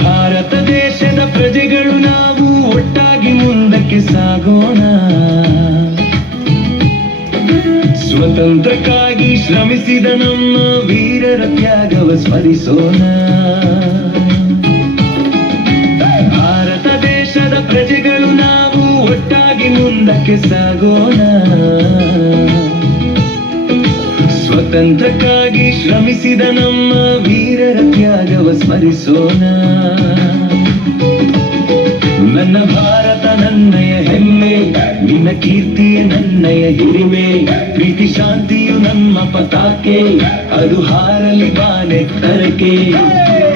ಭಾರತ ದೇಶದ ಪ್ರಜೆಗಳು ನಾವು ಒಟ್ಟಾಗಿ ಮುಂದಕ್ಕೆ ಸಾಗೋಣ. ಸ್ವತಂತ್ರಕ್ಕಾಗಿ ಶ್ರಮಿಸಿದ ನಮ್ಮ ವೀರರ ತ್ಯಾಗವ ಸ್ಮರಿಸೋಣ. ಭಾರತ ದೇಶದ ಪ್ರಜೆಗಳು ನಾವು ಒಟ್ಟಾಗಿ ಮುಂದಕ್ಕೆ ಸಾಗೋಣ. ಸ್ವತಂತ್ರಕ್ಕಾಗಿ ಶ್ರಮಿಸಿದ ನಮ್ಮ ವೀರರ ತ್ಯಾಗವ ಸ್ಮರಿಸೋಣ. ನನ್ನ ಭಾರತ ನನ್ನಯ ಹೆಮ್ಮೆ, ನಿನ್ನ ಕೀರ್ತಿಯೇ ನನ್ನಯ ಹಿರಿಮೆ. ಪ್ರೀತಿ ಶಾಂತಿಯು ನಮ್ಮ ಪತಾಕೆ, ಅದು ಹಾರಲಿ ಬಾನೆತ್ತರಕ್ಕೆ.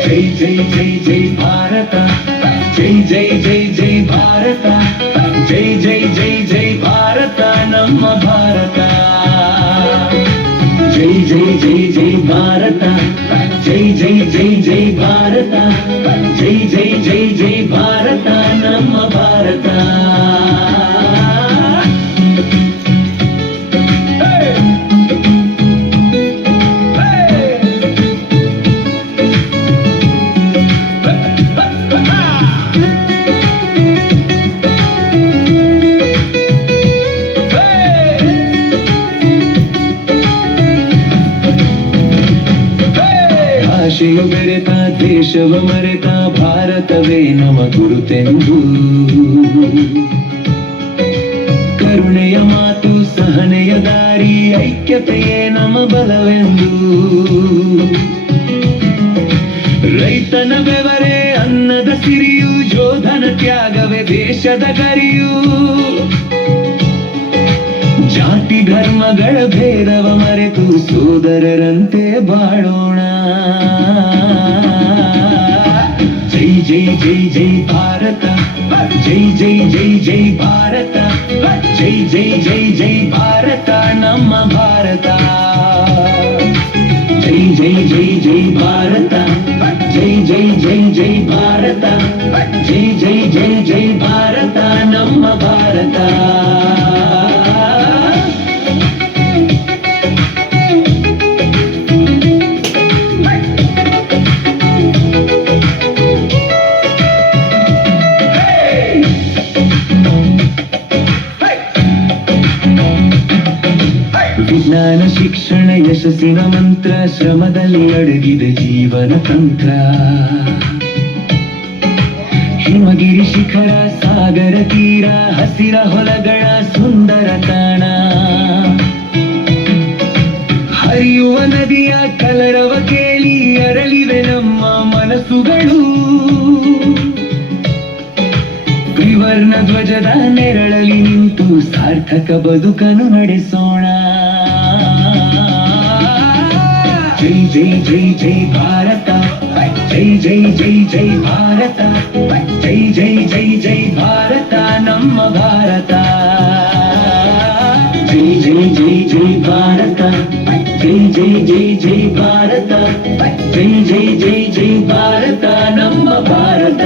ಜೈ ಜೈ ಜೈ ಜೈ ಭಾರತ, ಜೈ ಜೈ ಜೈ ಜೈ ಭಾರತ, ಜೈ ಜೈ ಜೈ ಜೈ ಭಾರತ ನಮ್ಮ ಭಾರತ. ಜೈ ಜೈ ಜೈ ಜೈ ಭಾರತ, ಜೈ ಜೈ ಜೈ ಜೈ ಭಾರತ, ಜೈ ಜೈ ಜೈ ಜೈ ಭಾರತ ನಮ್ಮ ಭಾರತ. ಭಾಷೆಯು ಬೆರೆತ ದೇಶವ ಮರೆತ ಭಾರತವೇ ನಮ ಗುರುತೆಂದು. ಕರುಣೆಯ ಮಾತು ಸಹನೆಯ ದಾರಿ ಐಕ್ಯತೆಯೇ ನಮ ಬಲವೆಂದು. ರೈತನ ಬೆವರೇ ಅನ್ನದ ಸಿರಿಯು, ಯೋಧನ ತ್ಯಾಗವೇ ದೇಶದ ಗರಿಯು. ಜಾತಿ ಧರ್ಮಗಳ ಭೇದವ ಮರೆತು ಸೋದರರಂತೆ ಬಾಳೋಣ. ಜೈ ಜೈ ಜೈ ಜೈ ಭಾರತ, ಜೈ ಜೈ ಜೈ ಜೈ ಭಾರತ, ಜೈ ಜೈ ಜೈ ಜೈ ಭಾರತ ನಮ್ಮ ಭಾರತ. ಜೈ ಜೈ ಜೈ ಜೈ ಭಾರತ, ಜೈ ಜೈ ಜೈ ಜೈ ಭಾರತ, ಜೈ ಜೈ ಜೈ ಜೈ ಭಾರತ ನಮ್ಮ ಭಾರತ. ವಿಜ್ಞಾನ ಶಿಕ್ಷಣ ಯಶಸ್ಸಿನ ಮಂತ್ರ, ಶ್ರಮದಲ್ಲಿ ಅಡಗಿದೆ ಜೀವನ ತಂತ್ರ. ಹಿಮಗಿರಿ ಶಿಖರ ಸಾಗರ ತೀರ, ಹಸಿರ ಹೊಲಗಳ ಸುಂದರ ತಾಣ. ಹರಿಯುವ ನದಿಯ ಕಲರವ ಕೇಳಿ ಅರಳಿವೆ ನಮ್ಮ ಮನಸ್ಸುಗಳು. ತ್ರಿವರ್ಣ ಧ್ವಜದ ನೆರಳಲ್ಲಿ ನಿಂತು ಸಾರ್ಥಕ ಬದುಕನ್ನು ನಡೆಸೋಣ. ಜೈ ಜೈ ಜೈ ಜೈ ಭಾರತ, ಜೈ ಜೈ ಜೈ ಜೈ ಭಾರತ, ಜೈ ಜೈ ಜೈ ಜೈ ಭಾರತ ನಮ್ಮ ಭಾರತ. ಜೈ ಜೈ ಜೈ ಜೈ ಭಾರತ, ಜೈ ಜೈ ಜೈ ಜೈ ಭಾರತ, ಜೈ ಜೈ ಜೈ ಜೈ ಭಾರತ ನಮ್ಮ ಭಾರತ.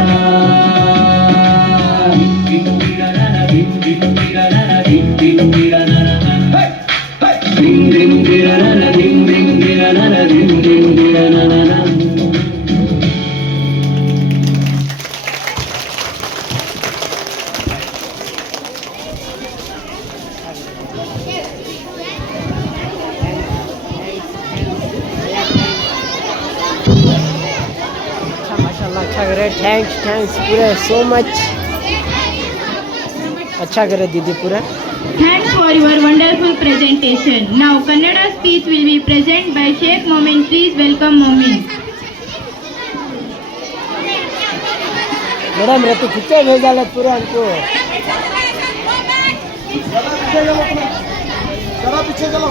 थैंक्स पूरा सो मच. अच्छा करे दीदी पूरा. Thanks for your wonderful presentation. Now Kannada speech will be present by Sheikh Momin. Please welcome Momin. Madam रहती कितने भेजा ले पूरा हमको जरा पीछे चलो